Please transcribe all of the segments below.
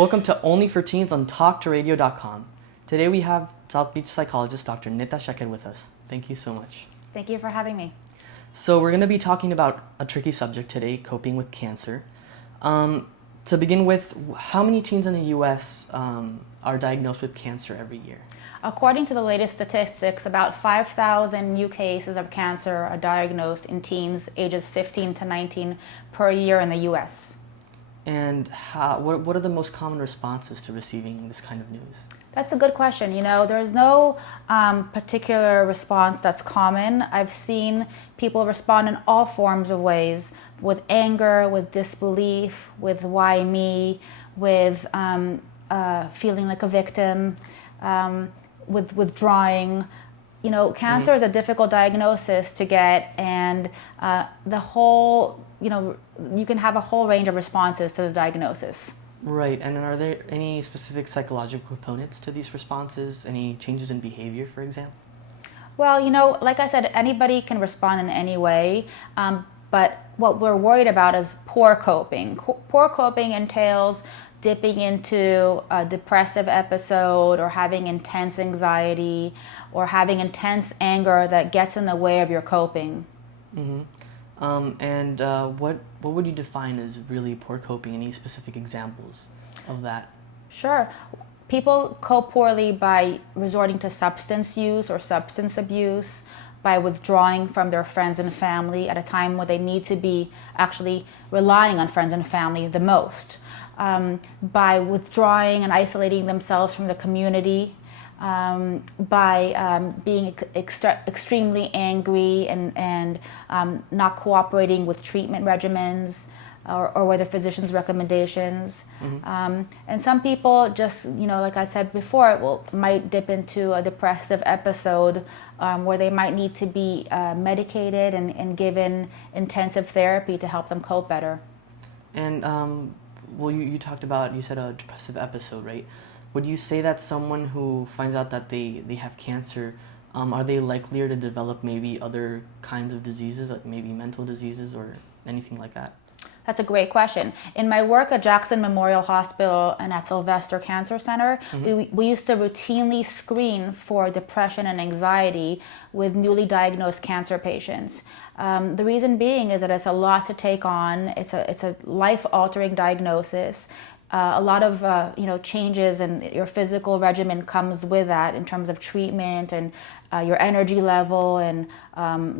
Welcome to Only for Teens on TalkToRadio.com. Today we have South Beach psychologist Dr. Nita Shaked with us. Thank you so much. Thank you for having me. So we're going to be talking about a tricky subject today, coping with cancer. To begin with, how many teens in the U.S. Are diagnosed with cancer every year? According to the latest statistics, about 5,000 new cases of cancer are diagnosed in teens ages 15 to 19 per year in the U.S. And what are the most common responses to receiving this kind of news? That's a good question. There's no particular response that's common. I've seen people respond in all forms of ways, with anger, with disbelief, with why me, with feeling like a victim, with withdrawing. Cancer is a difficult diagnosis to get, and you can have a whole range of responses to the diagnosis. Right, and are there any specific psychological components to these responses? Any changes in behavior, for example? Well, like I said, anybody can respond in any way, but what we're worried about is poor coping. Poor coping entails dipping into a depressive episode or having intense anxiety or having intense anger that gets in the way of your coping. Mm-hmm. What would you define as really poor coping? Any specific examples of that? Sure. People cope poorly by resorting to substance use or substance abuse, by withdrawing from their friends and family at a time where they need to be actually relying on friends and family the most, by withdrawing and isolating themselves from the community, by being extremely angry and not cooperating with treatment regimens or with their physician's recommendations. Mm-hmm. And some people just, like I said before, might dip into a depressive episode where they might need to be medicated and given intensive therapy to help them cope better. And you talked about, you said a depressive episode, right? Would you say that someone who finds out that they have cancer, are they likelier to develop maybe other kinds of diseases, like maybe mental diseases or anything like that? That's a great question. In my work at Jackson Memorial Hospital and at Sylvester Cancer Center, Mm-hmm. we used to routinely screen for depression and anxiety with newly diagnosed cancer patients. The reason being is that it's a lot to take on. It's a life-altering diagnosis. A lot of changes in your physical regimen comes with that in terms of treatment and your energy level and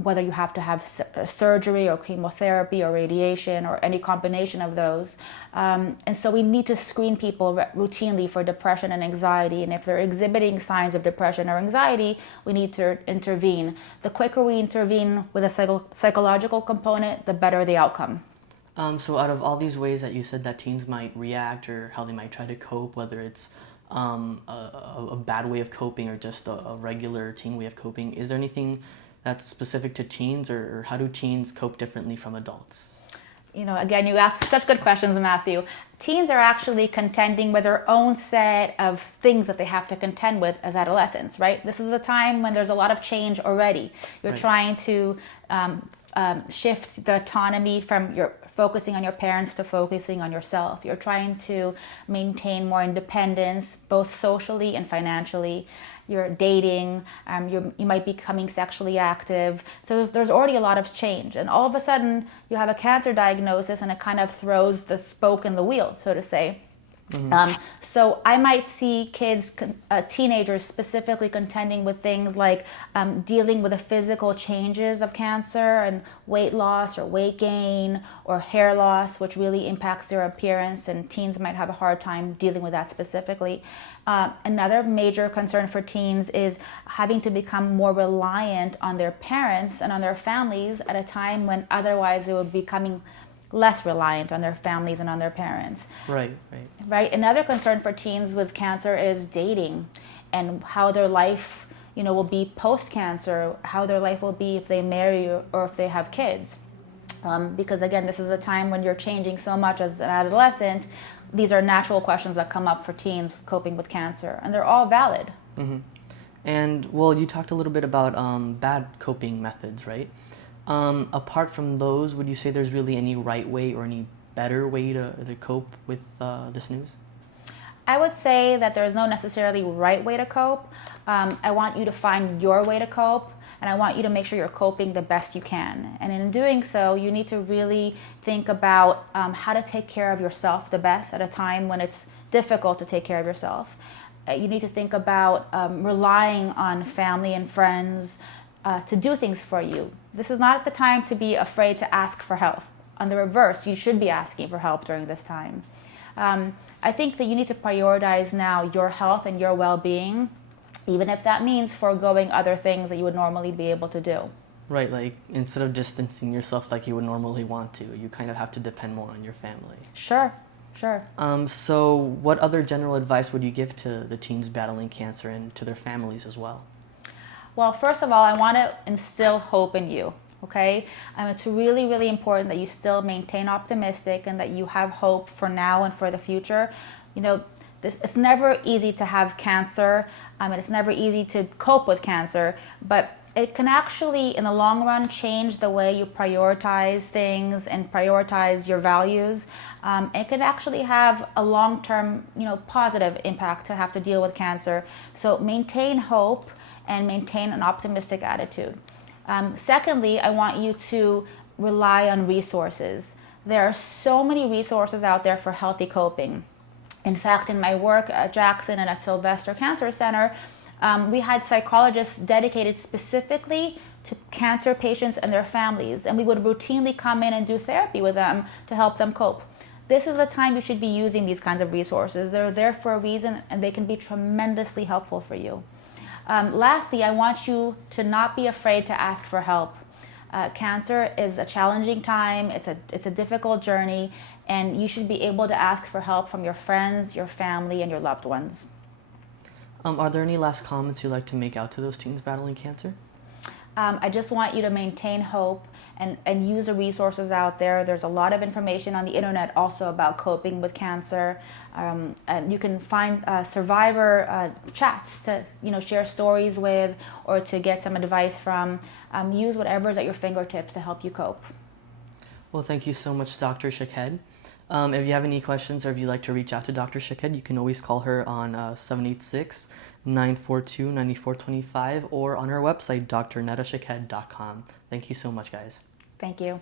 whether you have to have surgery or chemotherapy or radiation or any combination of those. And so we need to screen people routinely for depression and anxiety. And if they're exhibiting signs of depression or anxiety, we need to intervene. The quicker we intervene with a psychological component, the better the outcome. So out of all these ways that you said that teens might react or how they might try to cope, whether it's a bad way of coping or just a regular teen way of coping, is there anything that's specific to teens, or how do teens cope differently from adults? Again, you ask such good questions, Matthew. Teens are actually contending with their own set of things that they have to contend with as adolescents, right? This is a time when there's a lot of change already. You're Right. trying to shift the autonomy from your focusing on your parents to focusing on yourself. You're trying to maintain more independence, both socially and financially. You're dating, you might be becoming sexually active. So there's already a lot of change. And all of a sudden, you have a cancer diagnosis and it kind of throws the spoke in the wheel, so to say. Mm-hmm. So I might see kids, teenagers specifically contending with things like dealing with the physical changes of cancer and weight loss or weight gain or hair loss, which really impacts their appearance, and teens might have a hard time dealing with that specifically. Another major concern for teens is having to become more reliant on their parents and on their families at a time when otherwise they would be becoming less reliant on their families and on their parents. Right. Right. Another concern for teens with cancer is dating and how their life, will be post-cancer, how their life will be if they marry or if they have kids. Because again, this is a time when you're changing so much as an adolescent. These are natural questions that come up for teens coping with cancer, and they're all valid. Mm-hmm. And you talked a little bit about bad coping methods, right? Apart from those, would you say there's really any right way or any better way to cope with this news? I would say that there's no necessarily right way to cope. I want you to find your way to cope, and I want you to make sure you're coping the best you can. And in doing so, you need to really think about how to take care of yourself the best at a time when it's difficult to take care of yourself. You need to think about relying on family and friends to do things for you. This is not the time to be afraid to ask for help. On the reverse, you should be asking for help during this time. I think that you need to prioritize now your health and your well-being, even if that means foregoing other things that you would normally be able to do. Right, like instead of distancing yourself like you would normally want to, you kind of have to depend more on your family. Sure. So what other general advice would you give to the teens battling cancer and to their families as well? Well, first of all, I want to instill hope in you, okay? It's really, really important that you still maintain optimistic and that you have hope for now and for the future. You know, it's never easy to have cancer, and it's never easy to cope with cancer, but it can actually, in the long run, change the way you prioritize things and prioritize your values. It can actually have a long-term, positive impact to have to deal with cancer. So maintain hope and maintain an optimistic attitude. Secondly, I want you to rely on resources. There are so many resources out there for healthy coping. In fact, in my work at Jackson and at Sylvester Cancer Center, we had psychologists dedicated specifically to cancer patients and their families, and we would routinely come in and do therapy with them to help them cope. This is the time you should be using these kinds of resources. They're there for a reason, and they can be tremendously helpful for you. Lastly, I want you to not be afraid to ask for help. Cancer is a challenging time, it's a difficult journey, and you should be able to ask for help from your friends, your family, and your loved ones. Are there any last comments you'd like to make out to those teens battling cancer? I just want you to maintain hope and use the resources out there. There's a lot of information on the internet also about coping with cancer. And you can find survivor chats to share stories with or to get some advice from. Use whatever is at your fingertips to help you cope. Well, thank you so much, Dr. Shaked. If you have any questions or if you'd like to reach out to Dr. Shaked, you can always call her on 786-942-9425 or on her website, drnetashaked.com. Thank you so much, guys. Thank you.